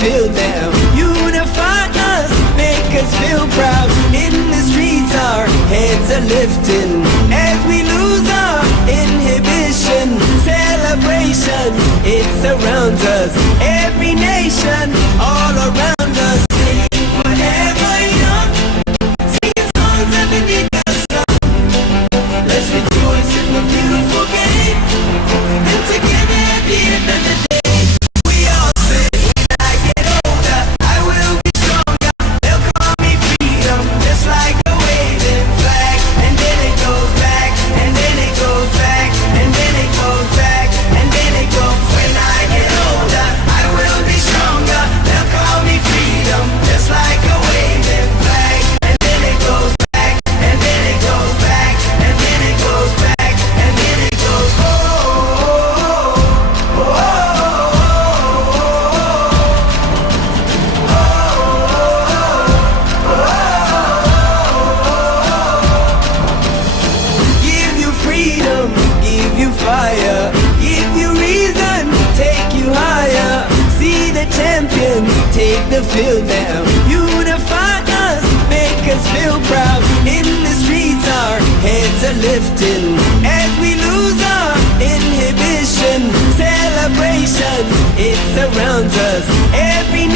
field now. Unify us, make us feel proud. In the streets our heads are lifting as we lose our inhibition. Celebration, it surrounds us. Every nation, all around us. Sing forever young, singing songs underneath the sun. Let's rejoice in the beautiful game, and together at the end of the day, we all say, when I get older, I will be stronger. They'll call me freedom, just like a waving flag. And then it goes back, and then it goes back, and then it goes back, and then it goes. When I get older, I will be stronger. They'll call me freedom, just like a waving flag. And then it goes back, and then it goes back, and then it goes back, and then it goes. Oh, oh, oh, give you freedom, give you fire, give you reason, take you higher. See the champions take the field now. Unify us, make us feel proud. In the streets our heads are lifting as we lose our inhibition. Celebration, it surrounds us. Every